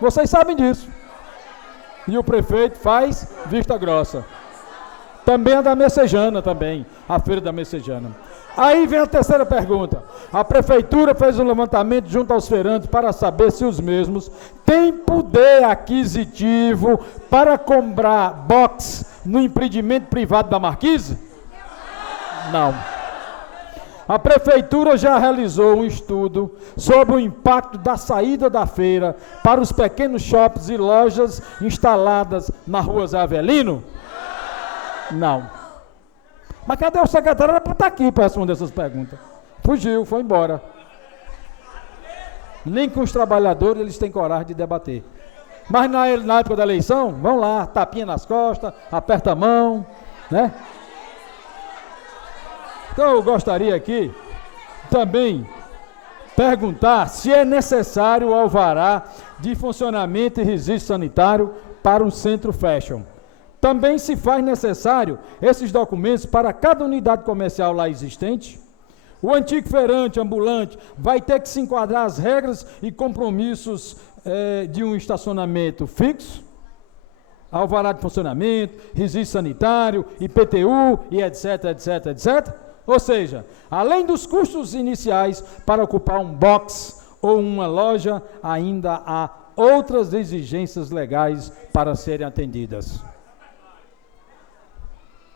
Vocês sabem disso. E o prefeito faz vista grossa. Também a da Messejana, também, a feira da Messejana. Aí vem a terceira pergunta. A prefeitura fez um levantamento junto aos feirantes para saber se os mesmos têm poder aquisitivo para comprar box no empreendimento privado da Marquise? Não. A prefeitura já realizou um estudo sobre o impacto da saída da feira para os pequenos shoppings e lojas instaladas na rua Zé Avelino? Não. Mas cadê o secretário? Era para estar aqui para responder essas perguntas. Fugiu, foi embora. Nem com os trabalhadores eles têm coragem de debater. Mas na época da eleição, vão lá, tapinha nas costas, aperta a mão, né? Então eu gostaria aqui também perguntar se é necessário o alvará de funcionamento e registro sanitário para o Centro Fashion. Também se faz necessário esses documentos para cada unidade comercial lá existente. O antigo feirante ambulante vai ter que se enquadrar às regras e compromissos de um estacionamento fixo, alvará de funcionamento, registro sanitário, IPTU e etc, etc, etc. Ou seja, além dos custos iniciais para ocupar um box ou uma loja, ainda há outras exigências legais para serem atendidas.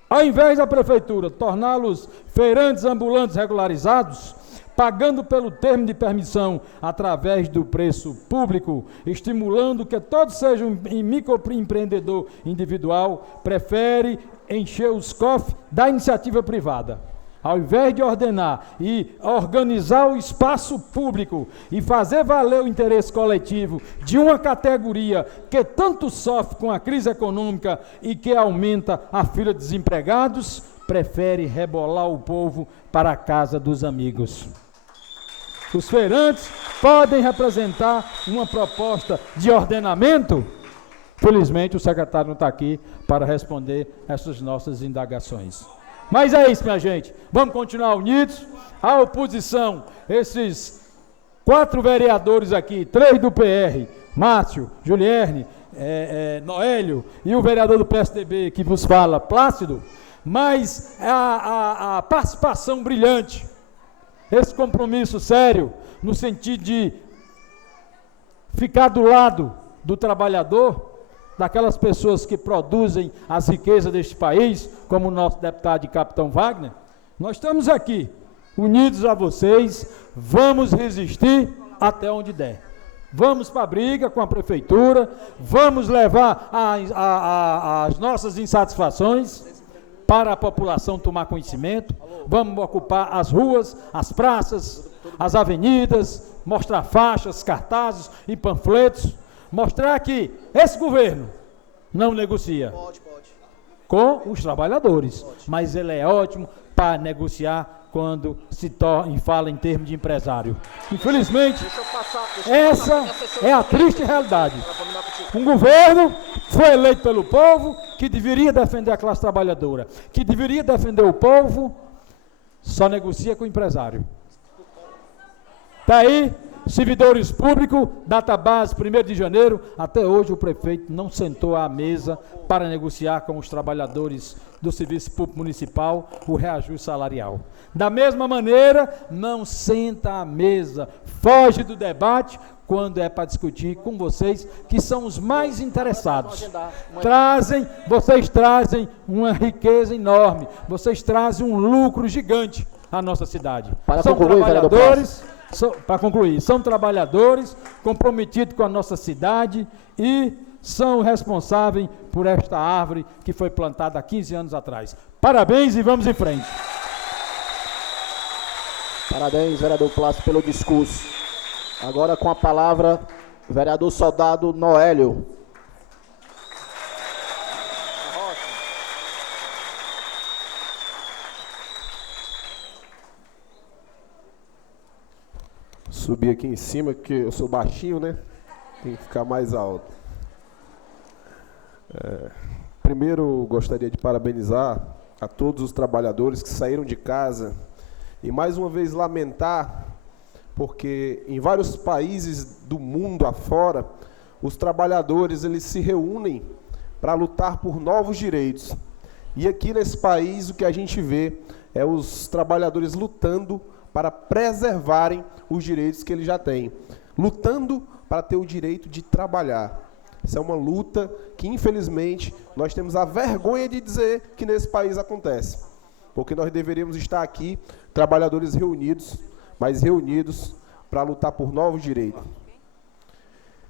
Ao invés da prefeitura torná-los feirantes ambulantes regularizados, pagando pelo termo de permissão através do preço público, estimulando que todos sejam microempreendedor individual, prefere encher os cofres da iniciativa privada. Ao invés de ordenar e organizar o espaço público e fazer valer o interesse coletivo de uma categoria que tanto sofre com a crise econômica e que aumenta a fila de desempregados, prefere rebolar o povo para a casa dos amigos. Os feirantes podem representar uma proposta de ordenamento? Felizmente o secretário não está aqui para responder essas nossas indagações. Mas é isso, minha gente. Vamos continuar unidos. A oposição, esses 4 vereadores aqui, 3 do PR, Márcio, Julierne, Noélio e o vereador do PSDB que vos fala, Plácido, mas a participação brilhante, esse compromisso sério, no sentido de ficar do lado do trabalhador, daquelas pessoas que produzem as riquezas deste país, como o nosso deputado de Capitão Wagner, nós estamos aqui, unidos a vocês, vamos resistir até onde der. Vamos para a briga com a prefeitura, vamos levar as nossas insatisfações para a população tomar conhecimento, vamos ocupar as ruas, as praças, as avenidas, mostrar faixas, cartazes e panfletos, mostrar que esse governo não negocia com os trabalhadores, mas ele é ótimo para negociar quando se fala em termos de empresário. Infelizmente, essa é a triste realidade. Um governo foi eleito pelo povo, que deveria defender a classe trabalhadora, que deveria defender o povo, só negocia com o empresário. Está aí, servidores públicos, database 1º de janeiro, até hoje o prefeito não sentou à mesa para negociar com os trabalhadores do Serviço Público Municipal o reajuste salarial. Da mesma maneira, não senta à mesa, foge do debate quando é para discutir com vocês, que são os mais interessados. Vocês trazem uma riqueza enorme, vocês trazem um lucro gigante à nossa cidade. São trabalhadores... Para concluir, são trabalhadores comprometidos com a nossa cidade e são responsáveis por esta árvore que foi plantada há 15 anos atrás. Parabéns e vamos em frente. Parabéns, vereador Plácido, pelo discurso. Agora com a palavra, o vereador soldado Noélio. Subir aqui em cima, porque eu sou baixinho, né? Tem que ficar mais alto. Primeiro, gostaria de parabenizar a todos os trabalhadores que saíram de casa e, mais uma vez, lamentar, porque em vários países do mundo afora, os trabalhadores eles se reúnem para lutar por novos direitos. E aqui nesse país o que a gente vê é os trabalhadores lutando para preservarem os direitos que eles já têm, lutando para ter o direito de trabalhar. Isso é uma luta que, infelizmente, nós temos a vergonha de dizer que nesse país acontece. Porque nós deveríamos estar aqui, trabalhadores reunidos, mas reunidos para lutar por novos direitos.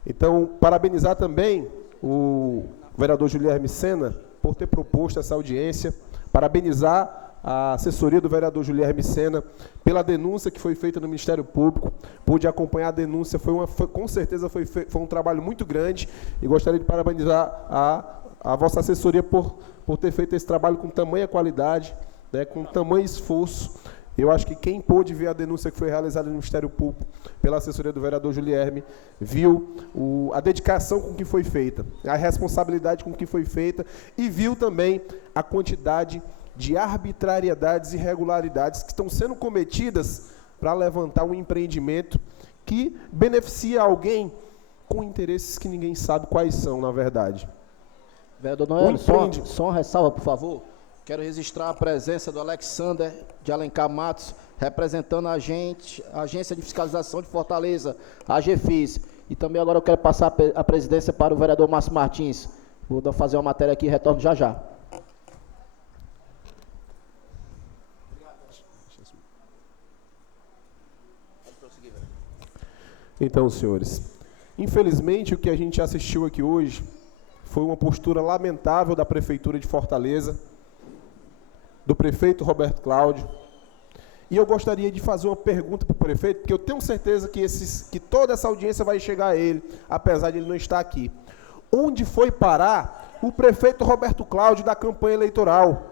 Então, parabenizar também o vereador Julierme Sena por ter proposto essa audiência, parabenizar a assessoria do vereador Julierme Sena pela denúncia que foi feita no Ministério Público. Pude acompanhar a denúncia, com certeza foi um trabalho muito grande, e gostaria de parabenizar a vossa assessoria por ter feito esse trabalho com tamanha qualidade, né, com tamanho esforço. Eu acho que quem pôde ver a denúncia que foi realizada no Ministério Público pela assessoria do vereador Julierme, viu a dedicação com que foi feita, a responsabilidade com que foi feita, e viu também a quantidade de arbitrariedades e irregularidades que estão sendo cometidas para levantar um empreendimento que beneficia alguém com interesses que ninguém sabe quais são, na verdade. Vereador Noel, só uma ressalva, por favor. Quero registrar a presença do Alexander de Alencar Matos, representando a Agência de Fiscalização de Fortaleza, a AGFIS. E também agora eu quero passar a presidência para o vereador Márcio Martins. Vou fazer uma matéria aqui e retorno já já. Então, senhores, infelizmente o que a gente assistiu aqui hoje foi uma postura lamentável da Prefeitura de Fortaleza, do prefeito Roberto Cláudio. E eu gostaria de fazer uma pergunta para o prefeito, porque eu tenho certeza que toda essa audiência vai chegar a ele, apesar de ele não estar aqui. Onde foi parar o prefeito Roberto Cláudio da campanha eleitoral?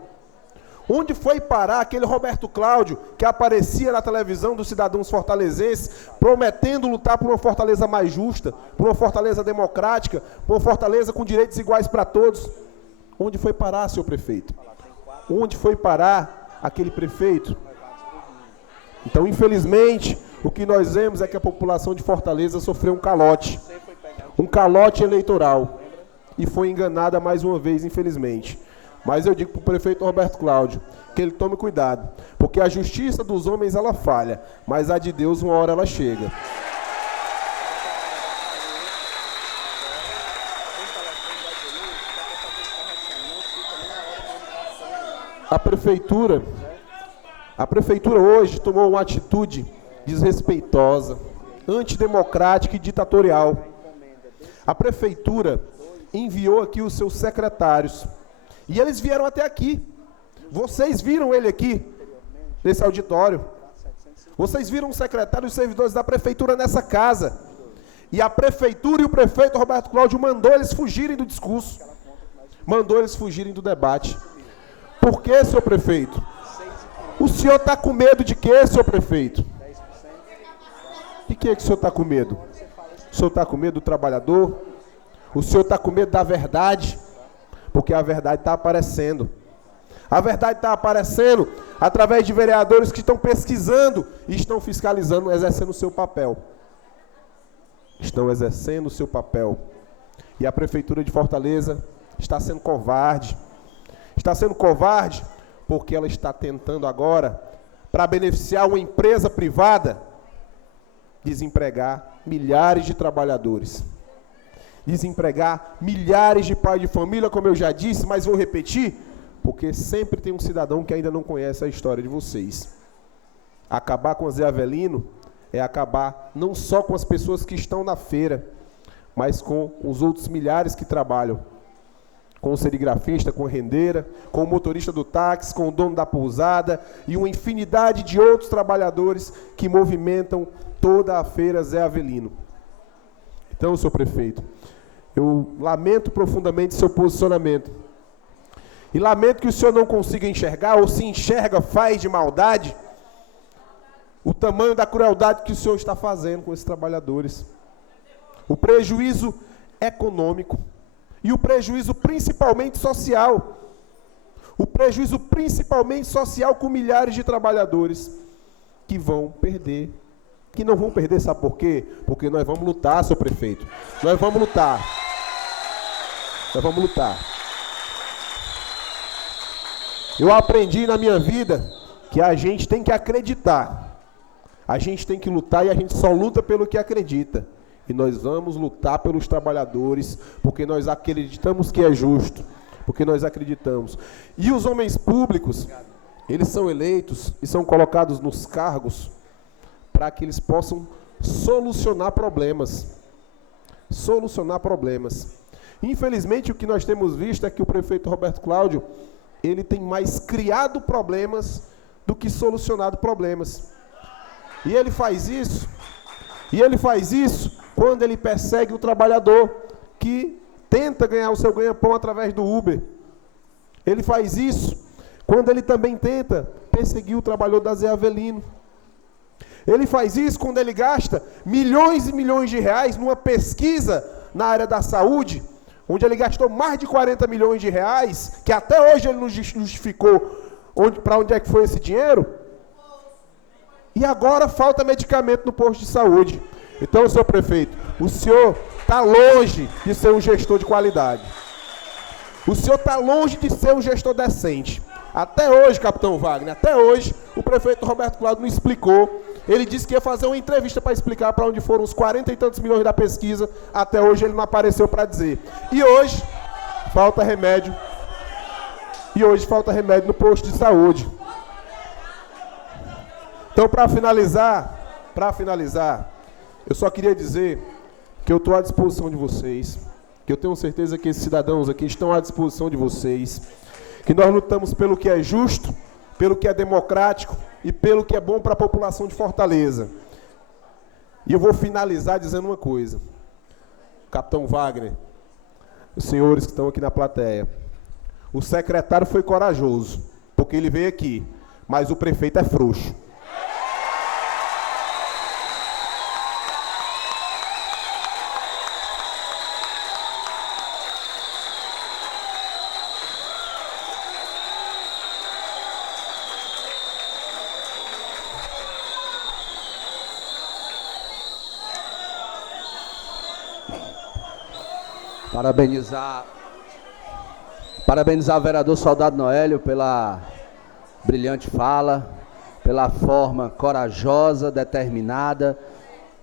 Onde foi parar aquele Roberto Cláudio que aparecia na televisão dos cidadãos fortalezenses, prometendo lutar por uma Fortaleza mais justa, por uma Fortaleza democrática, por uma Fortaleza com direitos iguais para todos? Onde foi parar, senhor prefeito? Onde foi parar aquele prefeito? Então, infelizmente, o que nós vemos é que a população de Fortaleza sofreu um calote eleitoral, e foi enganada mais uma vez, infelizmente. Mas eu digo para o prefeito Roberto Cláudio que ele tome cuidado, porque a justiça dos homens ela falha, mas a de Deus uma hora ela chega. A prefeitura hoje tomou uma atitude desrespeitosa, antidemocrática e ditatorial. A prefeitura enviou aqui os seus secretários, e eles vieram até aqui. Vocês viram ele aqui, nesse auditório. Vocês viram os secretários e servidores da prefeitura nessa casa. E a prefeitura e o prefeito Roberto Cláudio mandou eles fugirem do discurso. Mandou eles fugirem do debate. Por quê, senhor prefeito? O senhor está com medo de quê, senhor prefeito? De que o senhor está com medo? O senhor está com medo do trabalhador? O senhor está com medo da verdade? Porque a verdade está aparecendo. A verdade está aparecendo através de vereadores que estão pesquisando e estão fiscalizando, exercendo o seu papel. Estão exercendo o seu papel. E a Prefeitura de Fortaleza está sendo covarde. Está sendo covarde porque ela está tentando agora, para beneficiar uma empresa privada, desempregar milhares de trabalhadores. Desempregar milhares de pais de família, como eu já disse, mas vou repetir, porque sempre tem um cidadão que ainda não conhece a história de vocês. Acabar com a Zé Avelino é acabar não só com as pessoas que estão na feira, mas com os outros milhares que trabalham. Com o serigrafista, com a rendeira, com o motorista do táxi, com o dono da pousada e uma infinidade de outros trabalhadores que movimentam toda a feira Zé Avelino. Então, senhor prefeito, eu lamento profundamente seu posicionamento. E lamento que o senhor não consiga enxergar, ou se enxerga, faz de maldade, o tamanho da crueldade que o senhor está fazendo com esses trabalhadores. O prejuízo econômico e o prejuízo principalmente social. O prejuízo principalmente social com milhares de trabalhadores que vão perder que não vão perder, sabe por quê? Porque nós vamos lutar, seu prefeito. Nós vamos lutar. Nós vamos lutar. Eu aprendi na minha vida que a gente tem que acreditar. A gente tem que lutar e a gente só luta pelo que acredita. E nós vamos lutar pelos trabalhadores, porque nós acreditamos que é justo, porque nós acreditamos. E os homens públicos, eles são eleitos e são colocados nos cargos para que eles possam solucionar problemas. Solucionar problemas. Infelizmente, o que nós temos visto é que o prefeito Roberto Cláudio, ele tem mais criado problemas do que solucionado problemas. E ele faz isso quando ele persegue o trabalhador que tenta ganhar o seu ganha-pão através do Uber. Ele faz isso quando ele também tenta perseguir o trabalhador da Zé Avelino. Ele faz isso quando ele gasta milhões e milhões de reais numa pesquisa na área da saúde, onde ele gastou mais de 40 milhões de reais, que até hoje ele não justificou para onde é que foi esse dinheiro, e agora falta medicamento no posto de saúde. Então, senhor prefeito, o senhor está longe de ser um gestor de qualidade. O senhor está longe de ser um gestor decente. Até hoje, capitão Wagner, até hoje, o prefeito Roberto Cláudio não explicou. Ele disse que ia fazer uma entrevista para explicar para onde foram os 40 e tantos milhões da pesquisa. Até hoje ele não apareceu para dizer. E hoje falta remédio. E hoje falta remédio no posto de saúde. Então, para finalizar, eu só queria dizer que eu estou à disposição de vocês, que eu tenho certeza que esses cidadãos aqui estão à disposição de vocês, que nós lutamos pelo que é justo, pelo que é democrático e pelo que é bom para a população de Fortaleza. E eu vou finalizar dizendo uma coisa. Capitão Wagner, os senhores que estão aqui na plateia, o secretário foi corajoso, porque ele veio aqui, mas o prefeito é frouxo. Parabenizar o vereador Soldado Noélio pela brilhante fala, pela forma corajosa, determinada,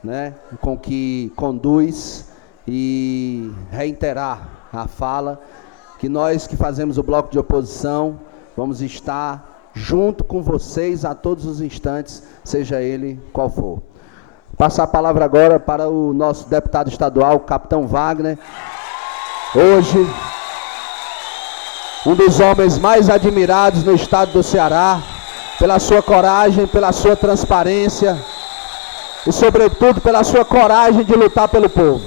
né, com que conduz, e reiterar a fala que nós que fazemos o bloco de oposição vamos estar junto com vocês a todos os instantes, seja ele qual for. Passar a palavra agora para o nosso deputado estadual, capitão Wagner. Hoje, um dos homens mais admirados no estado do Ceará, pela sua coragem, pela sua transparência e, sobretudo, pela sua coragem de lutar pelo povo.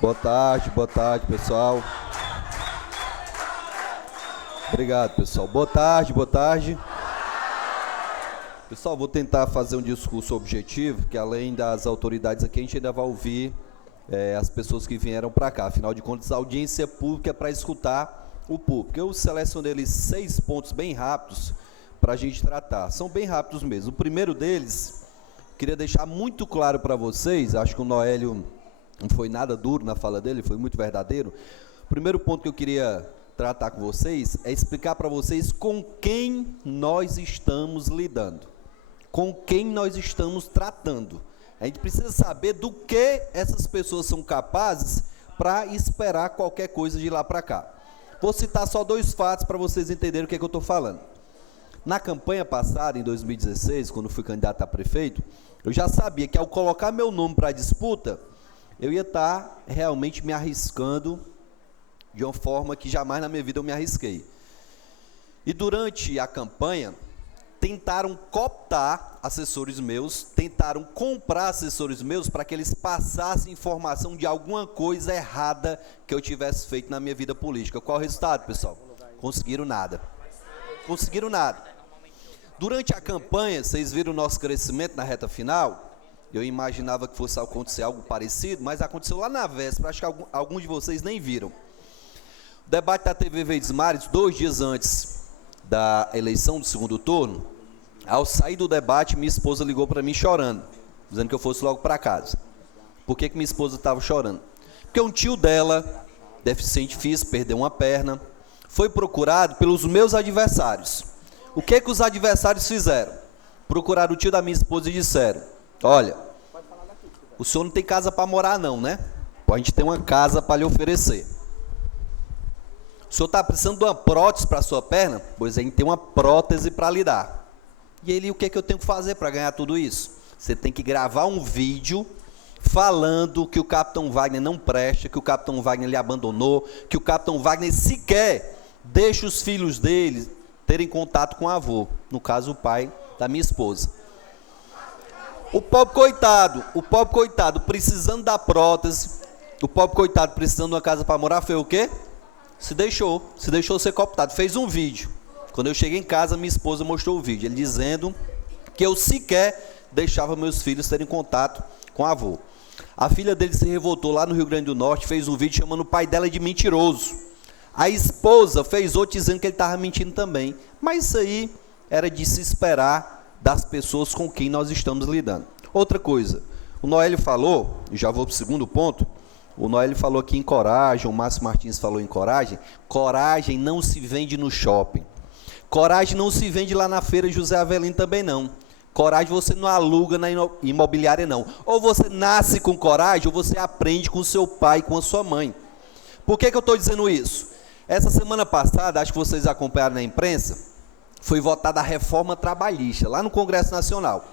Boa tarde, pessoal. Obrigado, pessoal. Boa tarde. Pessoal, vou tentar fazer um discurso objetivo, que além das autoridades aqui, a gente ainda vai ouvir as pessoas que vieram para cá. Afinal de contas, a audiência pública é para escutar o público. Eu selecionei 6 pontos bem rápidos para a gente tratar. São bem rápidos mesmo. O primeiro deles, queria deixar muito claro para vocês, acho que o Noélio não foi nada duro na fala dele, foi muito verdadeiro. O primeiro ponto que eu queria tratar com vocês é explicar para vocês com quem nós estamos lidando, com quem nós estamos tratando. A gente precisa saber do que essas pessoas são capazes para esperar qualquer coisa de lá para cá. Vou citar só 2 fatos para vocês entenderem o que é que eu estou falando. Na campanha passada, em 2016, quando fui candidato a prefeito, eu já sabia que ao colocar meu nome para a disputa, eu ia estar realmente me arriscando de uma forma que jamais na minha vida eu me arrisquei. E durante a campanha, tentaram cooptar assessores meus, tentaram comprar assessores meus para que eles passassem informação de alguma coisa errada que eu tivesse feito na minha vida política. Qual o resultado, pessoal? Conseguiram nada. Conseguiram nada. Durante a campanha, vocês viram o nosso crescimento na reta final? Eu imaginava que fosse acontecer algo parecido, mas aconteceu lá na véspera, acho que alguns de vocês nem viram. O debate da TV Verdes Mares, 2 dias antes da eleição do segundo turno, ao sair do debate, minha esposa ligou para mim chorando, dizendo que eu fosse logo para casa. Por que minha esposa estava chorando? Porque um tio dela, deficiente físico, perdeu uma perna, foi procurado pelos meus adversários. O que os adversários fizeram? Procuraram o tio da minha esposa e disseram: olha, o senhor não tem casa para morar não, né? A gente tem uma casa para lhe oferecer. O senhor está precisando de uma prótese para a sua perna? Pois a gente tem uma prótese para lhe dar. E ele, o que eu tenho que fazer para ganhar tudo isso? Você tem que gravar um vídeo falando que o Capitão Wagner não presta, que o Capitão Wagner lhe abandonou, que o Capitão Wagner sequer deixa os filhos dele terem contato com o avô, no caso o pai da minha esposa. O pobre coitado, precisando da prótese, o pobre coitado precisando de uma casa para morar, fez o quê? Se deixou ser cooptado, fez um vídeo. Quando eu cheguei em casa, minha esposa mostrou o vídeo, ele dizendo que eu sequer deixava meus filhos terem contato com o avô. A filha dele se revoltou lá no Rio Grande do Norte, fez um vídeo chamando o pai dela de mentiroso. A esposa fez outro dizendo que ele estava mentindo também. Mas isso aí era de se esperar das pessoas com quem nós estamos lidando. Outra coisa, o Noélio falou, e já vou para o segundo ponto, o Noélio falou aqui em coragem, o Márcio Martins falou em coragem. Coragem não se vende no shopping. Coragem não se vende lá na feira José Avelino também não. Coragem você não aluga na imobiliária não. Ou você nasce com coragem, ou você aprende com seu pai, com a sua mãe. Por que eu estou dizendo isso? Essa semana passada, acho que vocês acompanharam na imprensa, foi votada a reforma trabalhista, lá no Congresso Nacional.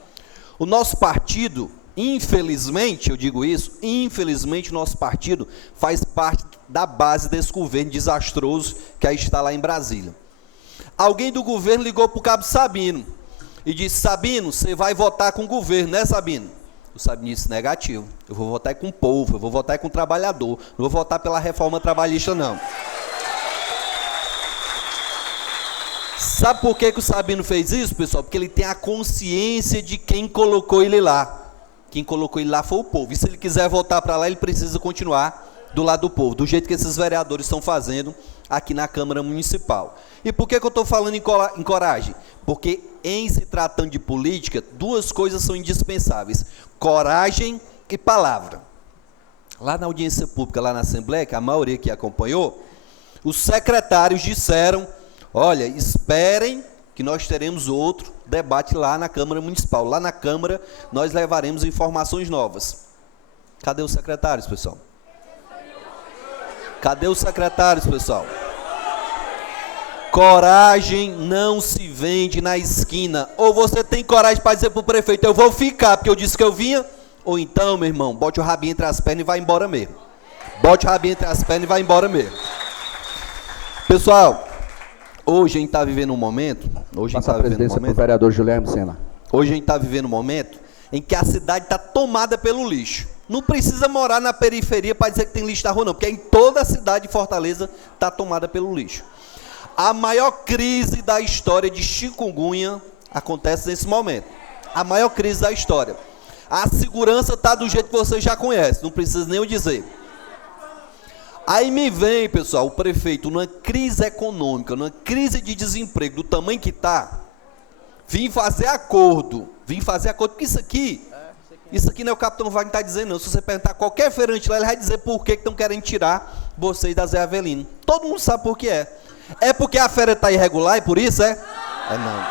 O nosso partido, infelizmente, eu digo isso, infelizmente o nosso partido faz parte da base desse governo desastroso que aí está lá em Brasília. Alguém do governo ligou para o cabo Sabino e disse: Sabino, você vai votar com o governo, né, Sabino? O Sabino disse: negativo, eu vou votar com o povo, eu vou votar com o trabalhador, não vou votar pela reforma trabalhista não. Sabe por que o Sabino fez isso, pessoal? Porque ele tem a consciência de quem colocou ele lá. Quem colocou ele lá foi o povo. E se ele quiser voltar para lá, ele precisa continuar do lado do povo, do jeito que esses vereadores estão fazendo aqui na Câmara Municipal. E por que eu estou falando em coragem? Porque em se tratando de política, 2 coisas são indispensáveis: coragem e palavra. Lá na audiência pública, lá na Assembleia, que a maioria que acompanhou, os secretários disseram: olha, esperem que nós teremos outro debate lá na Câmara Municipal. Lá na Câmara nós levaremos informações novas. Cadê os secretários, pessoal? Cadê os secretários, pessoal? Coragem não se vende na esquina. Ou você tem coragem para dizer para o prefeito: eu vou ficar porque eu disse que eu vinha, ou então, meu irmão, bote o rabinho entre as pernas e vai embora mesmo. Bote o rabinho entre as pernas e vai embora mesmo. Pessoal, hoje a gente está vivendo um momento. Passa a presidência para o vereador Guilherme Sena. Hoje a gente está vivendo um momento em que a cidade está tomada pelo lixo. Não precisa morar na periferia para dizer que tem lixo na rua, não, porque em toda a cidade de Fortaleza está tomada pelo lixo. A maior crise da história de chikungunya acontece nesse momento. A maior crise da história. A segurança está do jeito que você já conhece, não precisa nem eu dizer. Aí me vem, pessoal, o prefeito, numa crise econômica, numa crise de desemprego do tamanho que está, vim fazer acordo, porque isso aqui não é o Capitão Wagner está dizendo não. Se você perguntar a qualquer feirante lá, ele vai dizer por que estão querendo tirar vocês da Zé Avelino. Todo mundo sabe por que é. É porque a feira está irregular e por isso é? É não.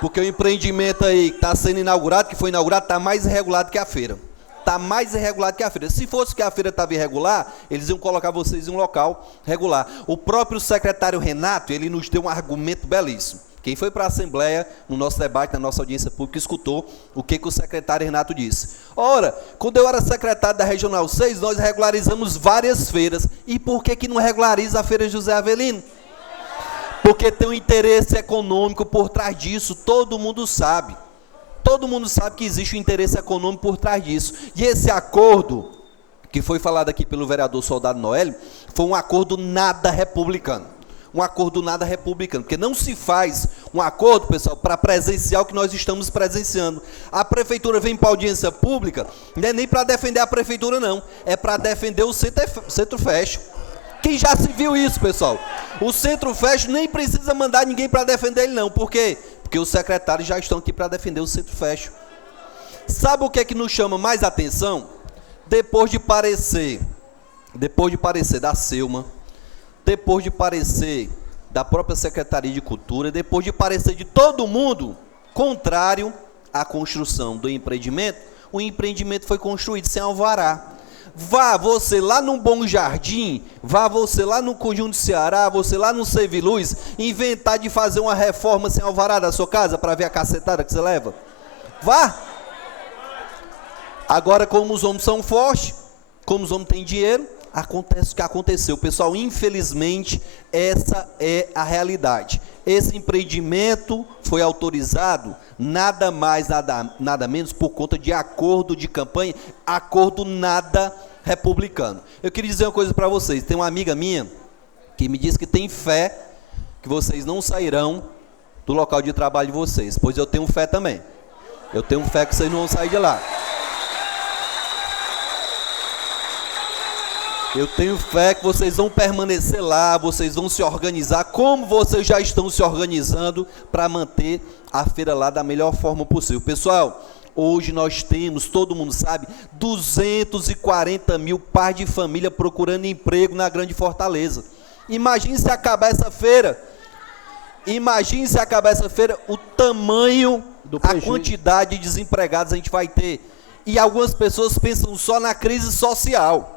Porque o empreendimento aí que está sendo inaugurado, que foi inaugurado, está mais irregular do que a feira. Está mais irregular do que a feira. Se fosse que a feira estava irregular, eles iam colocar vocês em um local regular. O próprio secretário Renato, ele nos deu um argumento belíssimo. Quem foi para a Assembleia, no nosso debate, na nossa audiência pública, escutou o que o secretário Renato disse. Ora, quando eu era secretário da Regional 6, nós regularizamos várias feiras. E por que não regulariza a feira José Avelino? Porque tem um interesse econômico por trás disso, todo mundo sabe. Todo mundo sabe que existe um interesse econômico por trás disso. E esse acordo, que foi falado aqui pelo vereador Soldado Noélio, foi um acordo nada republicano. um acordo nada republicano, porque não se faz um acordo, pessoal, para presenciar o que nós estamos presenciando. A prefeitura vem para audiência pública, não é nem para defender a prefeitura, não, é para defender o Centro Fashion. Quem já se viu isso, pessoal? O Centro Fashion nem precisa mandar ninguém para defender ele, não. Por quê? Porque os secretários já estão aqui para defender o Centro Fashion. Sabe o que é que nos chama mais atenção? Depois de parecer da Selma, depois de parecer da própria Secretaria de Cultura, depois de parecer de todo mundo contrário à construção do empreendimento, o empreendimento foi construído sem alvará. Vá você lá no Bom Jardim, vá você lá no Conjunto do Ceará, você lá no Serviluz, inventar de fazer uma reforma sem alvará da sua casa para ver a cacetada que você leva. Vá! Agora, como os homens são fortes, como os homens têm dinheiro, acontece o que aconteceu. Pessoal, infelizmente, essa é a realidade. Esse empreendimento foi autorizado nada mais, nada menos por conta de acordo de campanha, acordo nada republicano. Eu queria dizer uma coisa para vocês. Tem uma amiga minha que me disse que tem fé que vocês não sairão do local de trabalho de vocês, pois eu tenho fé também. Eu tenho fé que vocês não vão sair de lá. Eu tenho fé que vocês vão permanecer lá, vocês vão se organizar, como vocês já estão se organizando para manter a feira lá da melhor forma possível. Pessoal, hoje nós temos, todo mundo sabe, 240 mil pais de família procurando emprego na Grande Fortaleza. Imagine se acabar essa feira. Imagine se acabar essa feira, o tamanho, a quantidade de desempregados a gente vai ter. E algumas pessoas pensam só na crise social.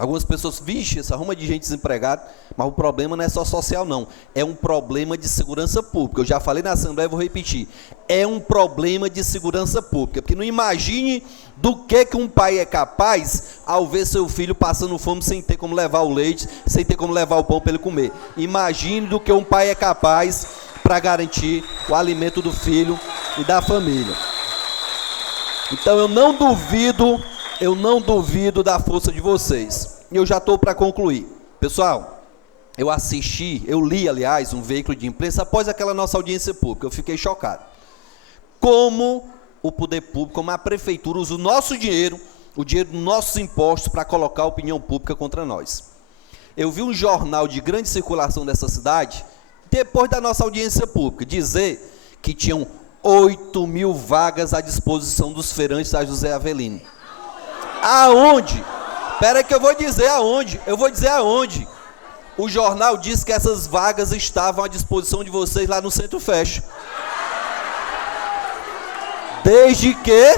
Algumas pessoas, vixe, essa ruma de gente desempregada, mas o problema não é só social, não. É um problema de segurança pública. Eu já falei na Assembleia e vou repetir. É um problema de segurança pública. Porque não imagine do que um pai é capaz ao ver seu filho passando fome sem ter como levar o leite, sem ter como levar o pão para ele comer. Imagine do que um pai é capaz para garantir o alimento do filho e da família. Então eu não duvido da força de vocês. E eu já estou para concluir. Pessoal, eu li, aliás, um veículo de imprensa após aquela nossa audiência pública. Eu fiquei chocado. Como o poder público, como a prefeitura usa o nosso dinheiro, o dinheiro dos nossos impostos para colocar a opinião pública contra nós. Eu vi um jornal de grande circulação dessa cidade, depois da nossa audiência pública, dizer que tinham 8.000 vagas à disposição dos feirantes da José Avelino. Aonde? Espera que eu vou dizer aonde. O jornal diz que essas vagas estavam à disposição de vocês lá no Centro Fashion. Desde que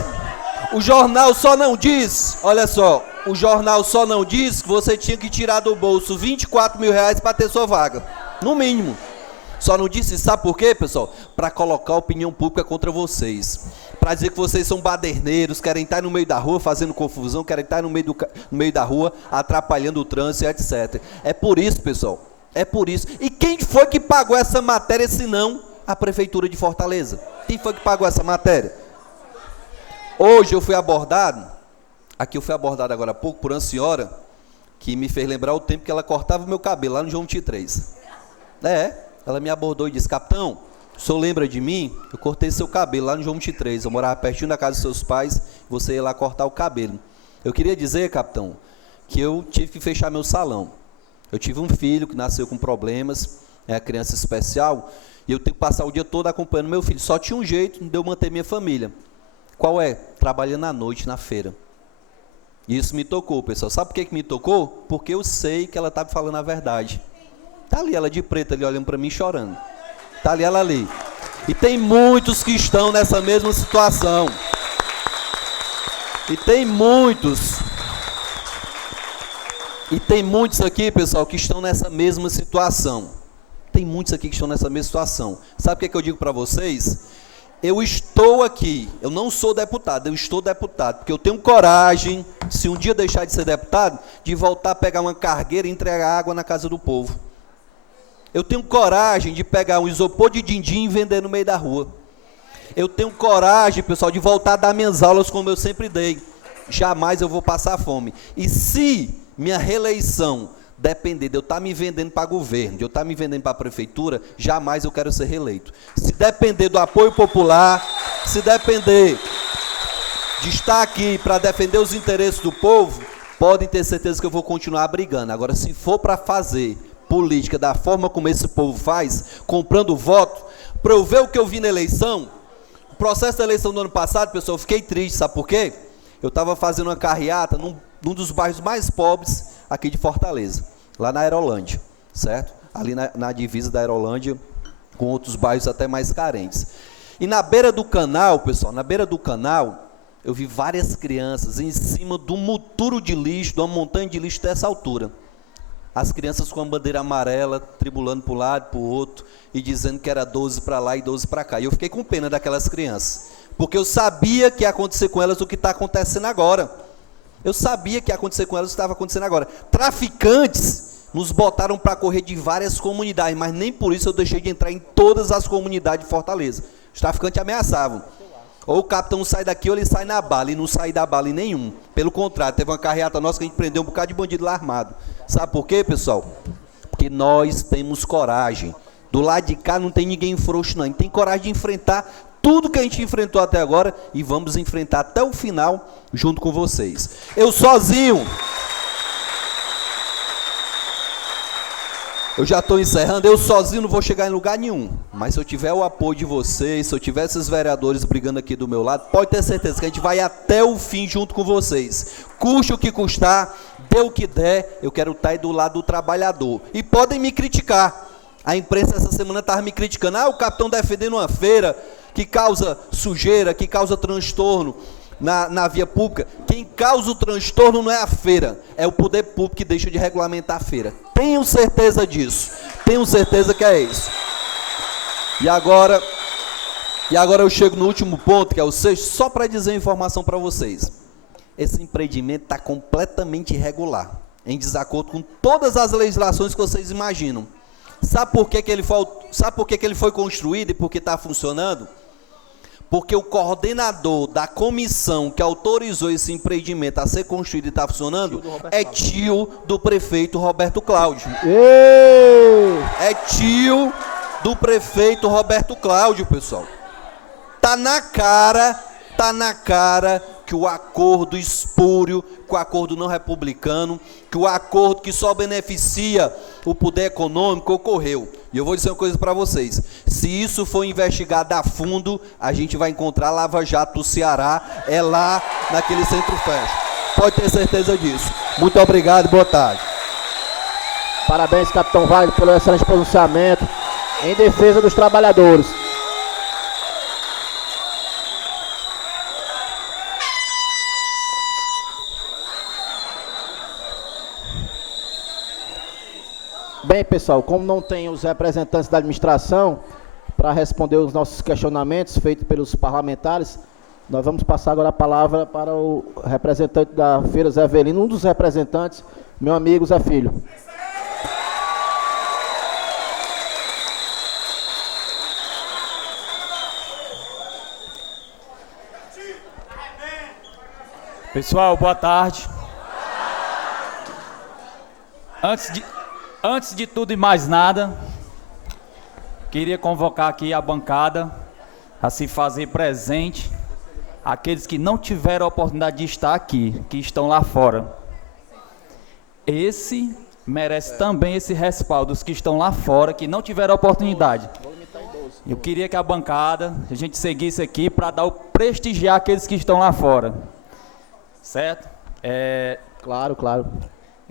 o jornal só não diz, olha só, o jornal só não diz que você tinha que tirar do bolso 24 mil reais para ter sua vaga, no mínimo. Só não disse, sabe por quê, pessoal? Para colocar a opinião pública contra vocês. Para dizer que vocês são baderneiros, querem estar no meio da rua fazendo confusão, querem estar no meio da rua atrapalhando o trânsito, etc. É por isso, pessoal. É por isso. E quem foi que pagou essa matéria, se não a Prefeitura de Fortaleza? Quem foi que pagou essa matéria? Hoje eu fui abordado agora há pouco por uma senhora que me fez lembrar o tempo que ela cortava o meu cabelo lá no João 23. Ela me abordou e disse, capitão, o senhor lembra de mim? Eu cortei seu cabelo lá no João 23, eu morava pertinho da casa dos seus pais, você ia lá cortar o cabelo. Eu queria dizer, capitão, que eu tive que fechar meu salão. Eu tive um filho que nasceu com problemas, é uma criança especial, e eu tenho que passar o dia todo acompanhando meu filho. Só tinha um jeito de eu manter minha família. Qual é? Trabalhando à noite na feira. E isso me tocou, pessoal. Sabe por que me tocou? Porque eu sei que ela estava falando a verdade. Está ali ela de preto ali olhando para mim chorando. Está ali ela ali. E tem muitos que estão nessa mesma situação. E tem muitos aqui, pessoal, que estão nessa mesma situação. Tem muitos aqui que estão nessa mesma situação. Sabe o que eu digo para vocês? Eu estou aqui, eu não sou deputado, eu estou deputado, porque eu tenho coragem, se um dia deixar de ser deputado, de voltar a pegar uma cargueira e entregar água na casa do povo. Eu tenho coragem de pegar um isopor de din-din e vender no meio da rua. Eu tenho coragem, pessoal, de voltar a dar minhas aulas como eu sempre dei. Jamais eu vou passar fome. E se minha reeleição depender de eu estar me vendendo para governo, de eu estar me vendendo para a prefeitura, jamais eu quero ser reeleito. Se depender do apoio popular, se depender de estar aqui para defender os interesses do povo, podem ter certeza que eu vou continuar brigando. Agora, se for para fazer política da forma como esse povo faz, comprando voto, para eu ver o que eu vi na eleição, o processo da eleição do ano passado, pessoal, eu fiquei triste, sabe por quê? Eu estava fazendo uma carreata num dos bairros mais pobres aqui de Fortaleza, lá na Aerolândia, certo? Ali na divisa da Aerolândia, com outros bairros até mais carentes. E na beira do canal, pessoal, na beira do canal, eu vi várias crianças em cima de um muturo de lixo, de uma montanha de lixo dessa altura. As crianças com a bandeira amarela, tribulando para um lado, para o outro, e dizendo que era 12 para lá e 12 para cá. E eu fiquei com pena daquelas crianças, porque eu sabia que ia acontecer com elas o que está acontecendo agora. Eu sabia que ia acontecer com elas o que estava acontecendo agora. Traficantes nos botaram para correr de várias comunidades, mas nem por isso eu deixei de entrar em todas as comunidades de Fortaleza. Os traficantes ameaçavam. Ou o capitão sai daqui ou ele sai na bala, e não sai da bala em nenhum. Pelo contrário, teve uma carreata nossa que a gente prendeu um bocado de bandido lá armado. Sabe por quê, pessoal? Porque nós temos coragem. Do lado de cá não tem ninguém frouxo, não. A gente tem coragem de enfrentar tudo que a gente enfrentou até agora e vamos enfrentar até o final junto com vocês. Eu sozinho... Eu já estou encerrando, eu sozinho não vou chegar em lugar nenhum, mas se eu tiver o apoio de vocês, se eu tiver esses vereadores brigando aqui do meu lado, pode ter certeza que a gente vai até o fim junto com vocês. Custe o que custar, dê o que der, eu quero estar aí do lado do trabalhador. E podem me criticar. A imprensa essa semana estava me criticando, o capitão defendendo uma feira que causa sujeira, que causa transtorno na via pública. Quem causa o transtorno não é a feira, é o poder público que deixa de regulamentar a feira. Tenho certeza disso, tenho certeza que é isso. E agora eu chego no último ponto, que é o sexto, só para dizer uma informação para vocês. Esse empreendimento está completamente irregular, em desacordo com todas as legislações que vocês imaginam. Sabe por que ele foi construído e por que está funcionando? Porque o coordenador da comissão que autorizou esse empreendimento a ser construído e está funcionando é tio do prefeito Roberto Cláudio. É tio do prefeito Roberto Cláudio, pessoal. Tá na cara que o acordo espúrio, que o acordo não republicano, que o acordo que só beneficia o poder econômico ocorreu. E eu vou dizer uma coisa para vocês, se isso for investigado a fundo, a gente vai encontrar Lava Jato do Ceará, é lá naquele centro-fest. Pode ter certeza disso. Muito obrigado e boa tarde. Parabéns, capitão Wagner, pelo excelente pronunciamento em defesa dos trabalhadores. Bem, pessoal, como não tem os representantes da administração para responder os nossos questionamentos feitos pelos parlamentares, nós vamos passar agora a palavra para o representante da Feira Zé Avelino, um dos representantes, meu amigo Zé Filho. Pessoal, boa tarde. Antes de tudo e mais nada, queria convocar aqui a bancada a se fazer presente, aqueles que não tiveram a oportunidade de estar aqui, que estão lá fora. Esse merece também esse respaldo, os que estão lá fora, que não tiveram a oportunidade. Eu queria que a bancada, a gente seguisse aqui para dar o prestigiar aqueles que estão lá fora. Certo? Claro, claro.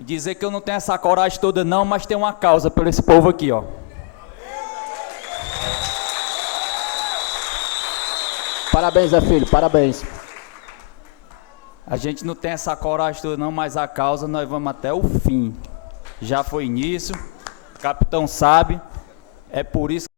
Dizer que eu não tenho essa coragem toda não, mas tem uma causa por esse povo aqui, ó. Parabéns, Zé Filho, parabéns. A gente não tem essa coragem toda não, mas a causa nós vamos até o fim. Já foi início, o capitão sabe, é por isso